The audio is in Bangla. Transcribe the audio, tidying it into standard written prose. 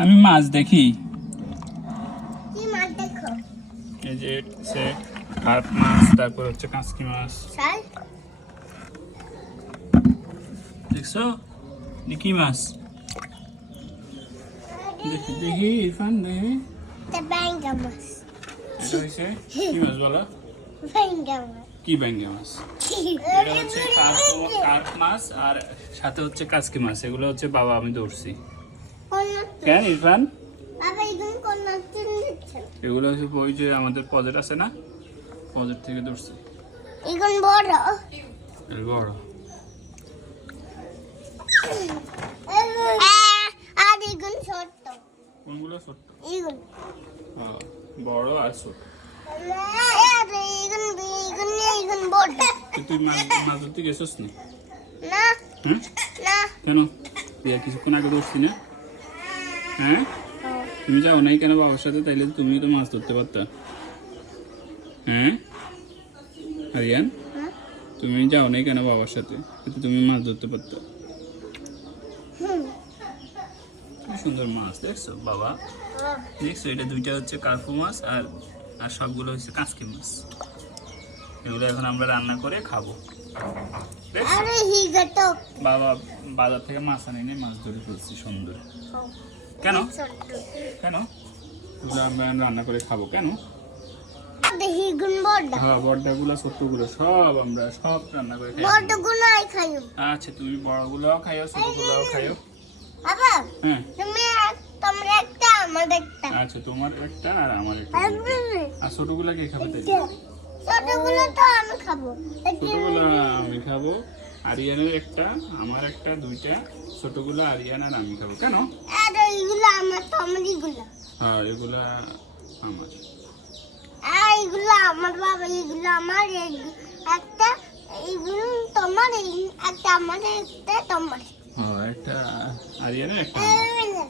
আমি মাছ দেখি। কি মাছ দেখো? এই যে হচ্ছে কার্প মাছ, তারপর হচ্ছে কাঁচকি মাছ। স্যার দেখছো কি মাছ? দেখি দেখি ইরফান দেখি। এটা ব্যাঙ্গা মাছ। এটা হচ্ছে কি মাছ বলো? ব্যাঙ্গা মাছ। কি ব্যাঙ্গা মাছ? এটা হচ্ছে কার্প মাছ আর সাথে হচ্ছে কাঁচকি মাছ। এগুলো হচ্ছে বাবা আমি ধরছি। কেন ইরফান? বাবা এগুলো কোন মাছ দিচ্ছে? এগুলো হচ্ছে ওই যে আমাদের পজেট আছে না, পজেট থেকে ধরছি। এগুলো বড়। এর বড়। আর এগুলো ছোট। কোনগুলো ছোট? এগুলো হ্যাঁ, বড় আর ছোট। আর এগুলো বড়। তুই মাছ ধরতে গেছিস না? না হ্যাঁ না কেন? তুই আর কিছুক্ষণ আগে ধরছি না? হ্যাঁ তুমি যাও নাই কেন বাবার সাথে? তাইলে তুমি তো মাছ ধরতে পারতা। হ্যাঁ আরিয়ান, তুমি যাও নাই কেন বাবার সাথে? কিন্তু তুমি মাছ ধরতে পারতা। কি সুন্দর মাছ দেখছো বাবা? দেখছো এটা দুইটা হচ্ছে কার্পু মাছ আর আর সবগুলো হচ্ছে কাঁচকি মাছ। এগুলো এখন আমরা রান্না করে খাবো। দেখছো আরে হিগাটো বাবা বাজার থেকে মাছ আনিনি, মাছ ধরে ফেলছি সুন্দর। কেন কেন এগুলো আমরা এখন রান্না করে খাবো কেন? দেখি গুণ বড়। হ্যাঁ বড়গুলো ছোটগুলো সব আমরা সব রান্না করে খাই। বড় গুণ আই খাইও। আচ্ছা তুমি বড়গুলো খাইও, ছোটগুলো খাইও। বাবা হ্যাঁ তোমার একটা আমার একটা। আচ্ছা তোমার একটা আর আমার একটা। আর ছোটগুলো কে খাবে তাই? ছোটগুলো তো আমি খাবো। ছোটগুলো আমি খাবো, আরিয়ানের একটা, আমার একটা, দুইটা। ছোটগুলো আরিয়ান আর আমি খাবো। কেন? আর এইগুলো আমার তোমার এগুলো। হ্যাঁ এগুলা আমার। আর এগুলো আমার বাবা, এগুলো আমার একটা, এইগুলো তোমার, একটা আমার, একটা তোমার। হ্যাঁ একটা আরিয়ানের একটা আমার।